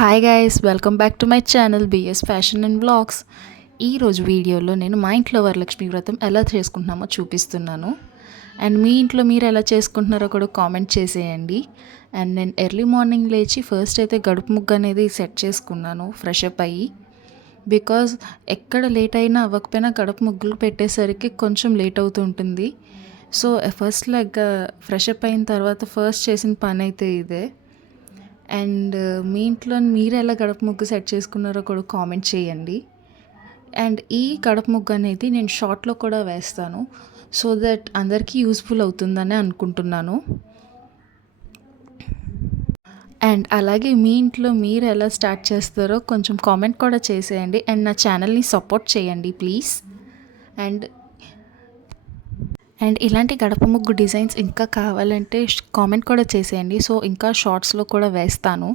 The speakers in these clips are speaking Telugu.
Hi guys, welcome back to my channel BS fashion and vlogs. ఈరోజు వీడియోలో నేను మా ఇంట్లో వరలక్ష్మి వ్రతం ఎలా చేసుకుంటున్నామో చూపిస్తున్నాను. అండ్ మీ ఇంట్లో మీరు ఎలా చేసుకుంటున్నారో కూడా కామెంట్ చేసేయండి. అండ్ నేను ఎర్లీ మార్నింగ్ లేచి ఫస్ట్ అయితే గడుపు ముగ్గు అనేది సెట్ చేసుకున్నాను ఫ్రెష్ అప్ అయ్యి. బికాజ్ ఎక్కడ లేట్ అయినా అవ్వకపోయినా గడప ముగ్గులు పెట్టేసరికి కొంచెం లేట్ అవుతూ ఉంటుంది. సో ఫస్ట్ ఫ్రెష్ అప్ అయిన తర్వాత ఫస్ట్ చేసిన పని అయితే ఇదే. అండ్ మీ ఇంట్లో మీరు ఎలా గడప ముగ్గు సెట్ చేసుకున్నారో కూడా కామెంట్ చేయండి. అండ్ ఈ గడప ముగ్గు అనేది నేను షార్ట్లో కూడా వేస్తాను, సో దట్ అందరికీ యూస్ఫుల్ అవుతుందని అనుకుంటున్నాను. అండ్ అలాగే మీ ఇంట్లో మీరు ఎలా స్టార్ట్ చేస్తారో కొంచెం కామెంట్ కూడా చేసేయండి. అండ్ నా ఛానల్ని సపోర్ట్ చేయండి ప్లీజ్. అండ్ ఇలాంటి గడప ముగ్గు డిజైన్స్ ఇంకా కావాలంటే కామెంట్ కూడా చేసేయండి. సో ఇంకా షార్ట్స్లో కూడా వేస్తాను.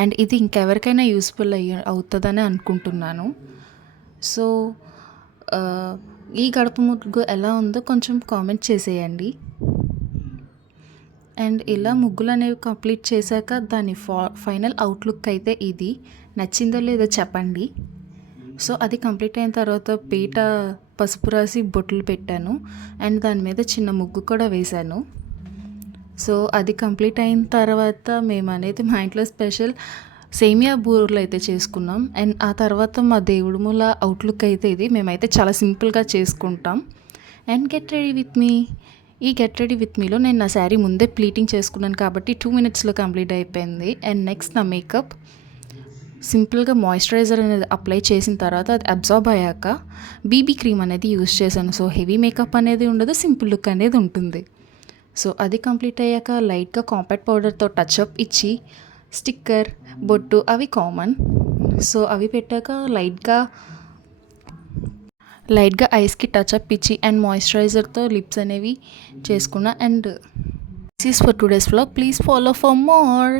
అండ్ ఇది ఇంకెవరికైనా యూస్ఫుల్ అవుతుందని అనుకుంటున్నాను. సో ఈ గడప ముగ్గు ఎలా ఉందో కొంచెం కామెంట్ చేసేయండి. అండ్ ఇలా ముగ్గులు అనేవి కంప్లీట్ చేశాక దాని ఫైనల్ అవుట్లుక్ అయితే ఇది. నచ్చిందో లేదో చెప్పండి. సో అది కంప్లీట్ అయిన తర్వాత పీట పసుపు రాసి బొట్లు పెట్టాను. అండ్ దాని మీద చిన్న ముగ్గు కూడా వేశాను. సో అది కంప్లీట్ అయిన తర్వాత మేము అనేది మా ఇంట్లో స్పెషల్ సేమియా బూరెలు అయితే చేసుకున్నాం. అండ్ ఆ తర్వాత మా దేవుడి మూల అవుట్లుక్ అయితే ఇది. మేమైతే చాలా సింపుల్గా చేసుకుంటాం. And get ready with me. ఈ గెట్ రెడీ విత్ మీలో నేను నా శారీ ముందే ప్లీటింగ్ చేసుకున్నాను కాబట్టి 2 minutesలో కంప్లీట్ అయిపోయింది. అండ్ నెక్స్ట్ నా మేకప్ సింపుల్గా మాయిశ్చరైజర్ అనేది అప్లై చేసిన తర్వాత అది అబ్జార్బ్ అయ్యాక బీబీ క్రీమ్ అనేది యూస్ చేశాను. సో హెవీ మేకప్ అనేది ఉండదు, సింపుల్ లుక్ అనేది ఉంటుంది. సో అది కంప్లీట్ అయ్యాక లైట్గా కాంపాక్ట్ పౌడర్తో టచ్అప్ ఇచ్చి స్టిక్కర్ బొట్టు అవి కామన్. సో అవి పెట్టాక లైట్గా ఐస్కి టచ్అప్ ఇచ్చి అండ్ మాయిశ్చరైజర్తో లిప్స్ అనేవి చేసుకున్నా. And this is for today's vlog. Please follow for more.